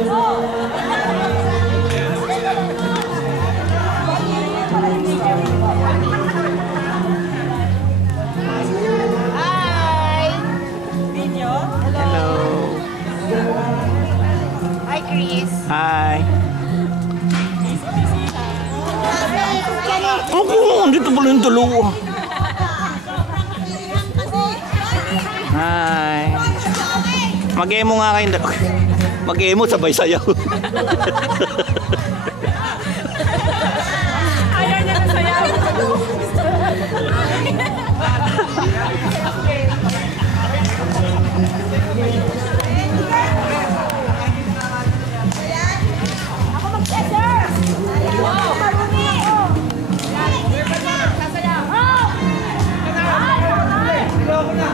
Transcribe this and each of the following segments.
Hi! Video? Hello! Hi, Chris! Hi! Ako, dito pala yung dalawa. Hi! Mag-emo nga kayong dalawa. Mag-emo sabay sayaw. Ayaw niya na sayaw. Ako mag-sir! Wow! Marumi! Sasayaw! Ako na!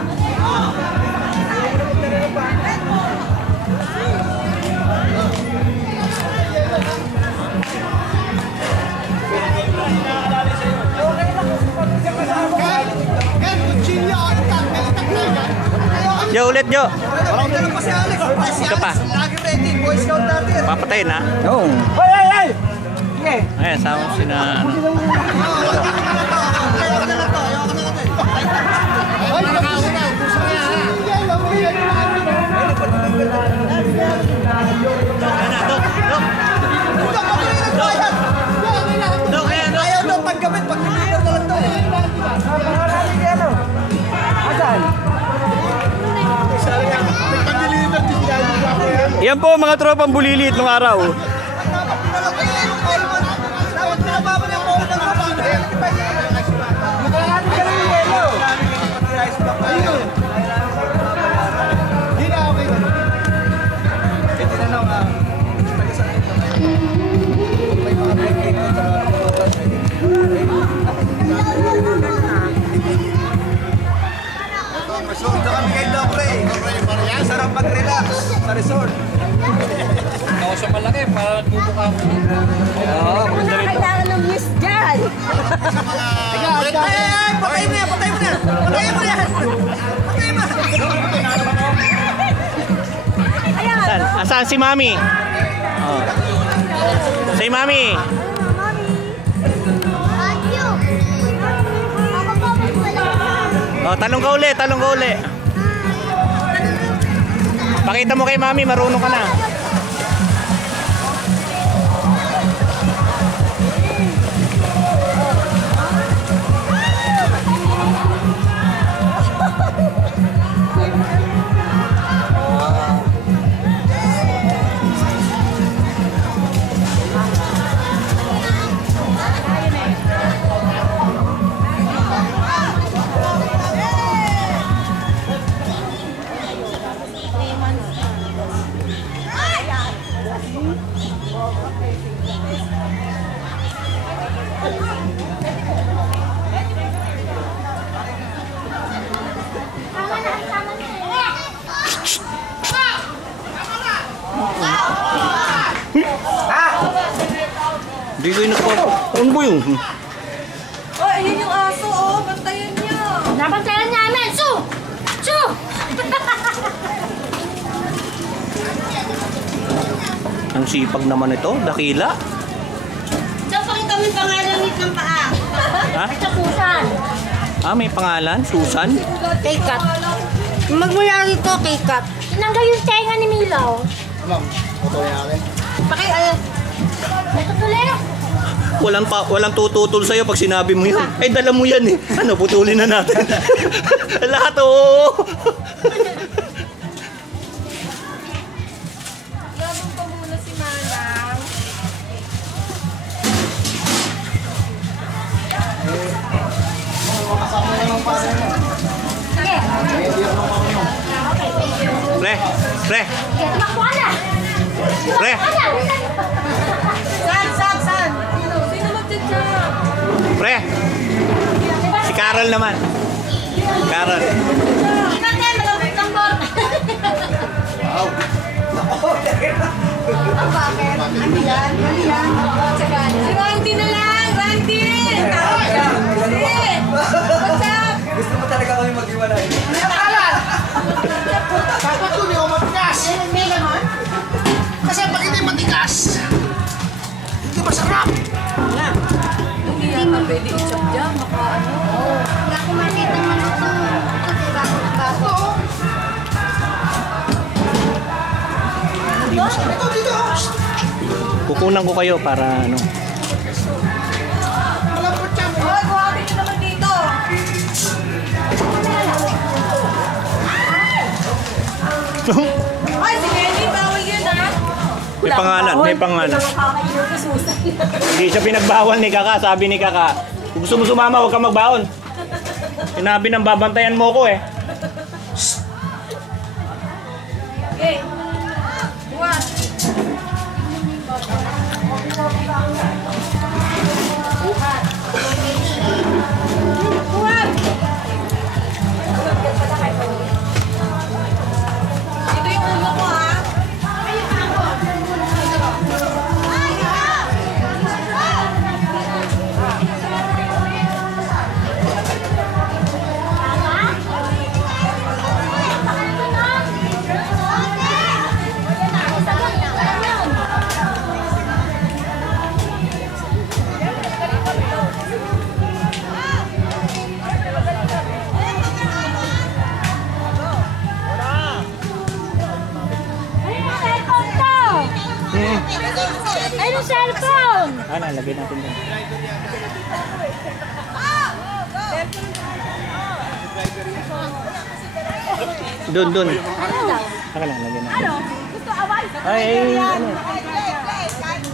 Jo, ulit Jo. Parang meron pa si Alex. Ito pa. Lagi ready. Boy Scout natin. Papatayin ha. Oo. Hoy, hoy, hoy! Sige. Ayan, sama mo sina... Ayaw daw tanggapin pag niliver na lang daw. Yan po mga tropang bulilit nung araw. Dapat pinababan yung mall ng kapatid. Magkakaroon ka ng yelo. Hindi na okay na. Ito na lang. May mga break ko sa mga resort na kami kay Doc Ray. Sarap mag-relax sa resort. Ako siya malaki para nagbubuka ako. Oo, maganda rin. Kailangan ng miss dyan! Ay, patay mo yan! Patay mo yan! Patay mo yan! Patay mo! Saan? Asaan si Mami? Oh. Si Mami. Oh, talong ka uli, talong ka uli. Pakita mo kay Mami, marunong ka na. Hindi ko inakap. Ano ba yun? Oh, yun yung aso, oh. Bantayan niya. Nabantayan namin! Su! Su! Ang sipag naman ito, dakila. So, pakita mo yung pangalan ng paa. Ha? Ito, Susan. Ah, may pangalan? Susan? K-cut. Magmula rito, K-cut. Tinanggal yung tenga ni Milaw. Ma'am, patuloy natin. Natutuloy. Walang tututol sa'yo pag sinabi mo yun. Ay, dala mo yan eh. Ano, putulin na natin. Lahat oo. Labang pa muna si Manang. Kasama naman pare mo. Sige. Pre, pre, Sige, tumakbo ka na. pre. Saan? Sino mag-chat? Pre. Si Carol naman. Carol. Ikaw din, malapit ng bot. Wow. Bakit? Ano yan? Si Randy na lang! Randy! Tawag ka! Randy! What's up? Gusto mo talaga kami mag-iwalay. Dapat ko, hindi ako mag-gas. May naman? Kasi pag Hindi yata pwede i-chop dyan. Maka ano. Hindi ako maliit ang maluto. Kasi bago. Kukunan ko kayo para ano. Hoy, buhatin nyo naman dito. Ay, si Kenny, bawal yun ha. May pangalan, may pangalan. Nakakainyo ko susay. Hindi siya pinagbawal ni Kaka, sabi ni Kaka. Kung gusto mo sumama, huwag kang magbaon. Sinabi ng babantayan mo ko eh. Okay. Buwan. Buwan. Ito yung ulo ko ha. Ay, yung cellphone! Ano, lagay natin doon. Doon, doon. Saka lang, lagay natin. Ano? Gusto away? Ay, ano.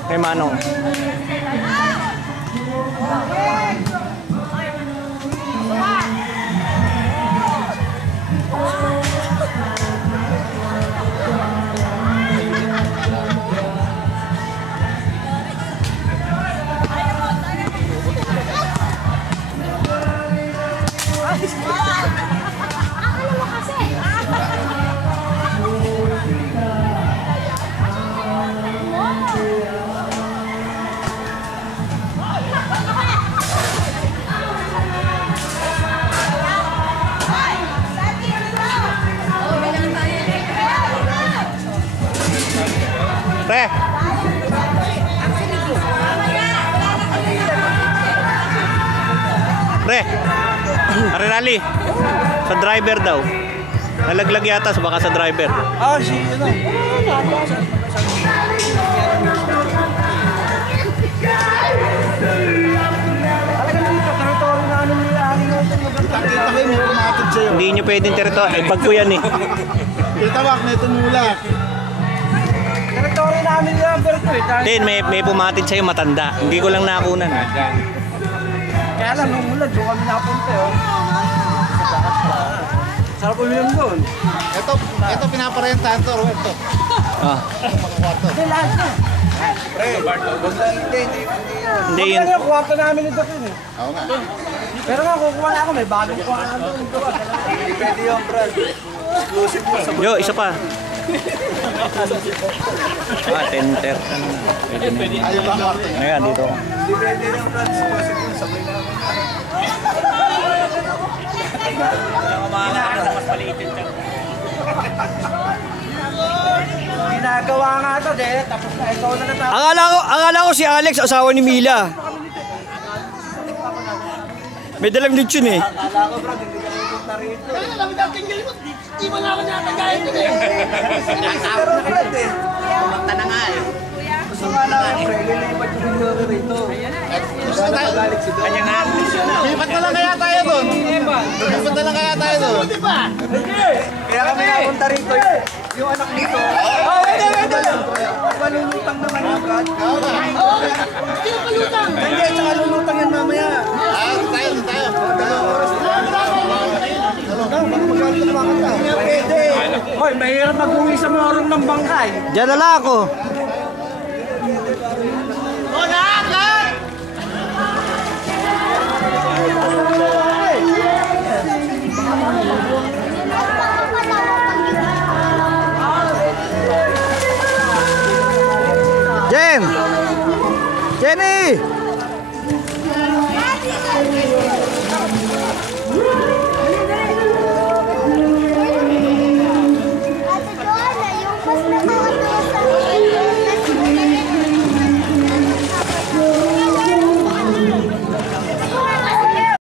Kay Manong. Akala mo kasi! Pre! Pre! Pare rally. Sa driver daw. Nalaglag yata baka sa driver. Ah, si ano? Talagang dito, territory na ano nila, Kita mo yung kumatid sa'yo. Hindi nyo pwedeng territory. Ay, bag ko yan eh. Kita wak na ito mula. Territory namin yan, Berto eh. Then, may pumatid sa'yo matanda. Hindi ko lang nakunan. Kaya lang, nung ulan, doon kami napunta oh. Sarap uminom doon. Ito pinaparentahan to, Roberto. Ah. Hindi, lahat na. Hindi yun. Ano yung kwarto namin ito kin eh. Oo nga. Pero nga, kukuha na ako, may bagong kuha na doon. Hindi pwede yung brad. Exclusive mo sa Yo, isa pa. Ah, tenter. Ano na? Pwede na. ayaw ba kwarto? Ayan, dito ako. Hindi pwede yung brad. Exclusive mo, sabay namin. Ginagawa nga ito, tapos na ikaw na natapos. Akala ko si Alex, asawa ni Mila. May dalang lechon eh. Akala ko, brad, hindi ka pupunta rito. Kaya lang, di mo na ako nakagayin ko eh. Pero brad eh. Pumunta na nga eh. Gusto nga lang, pre, lilipat yung video rito. Gusto na magalit si Don. Kanya nga. Lipat na lang kaya tayo doon. Lipat na lang kaya tayo doon. Kaya kami napunta rito. Yung anak nito. Wait. Malulutang naman yung brad. Hindi yung malutang. Hindi, tsaka lulutang yan mamaya. Tayo. Hoy, mahirap mag-uwi sa morong ng bangkay. Diyan na lang ako.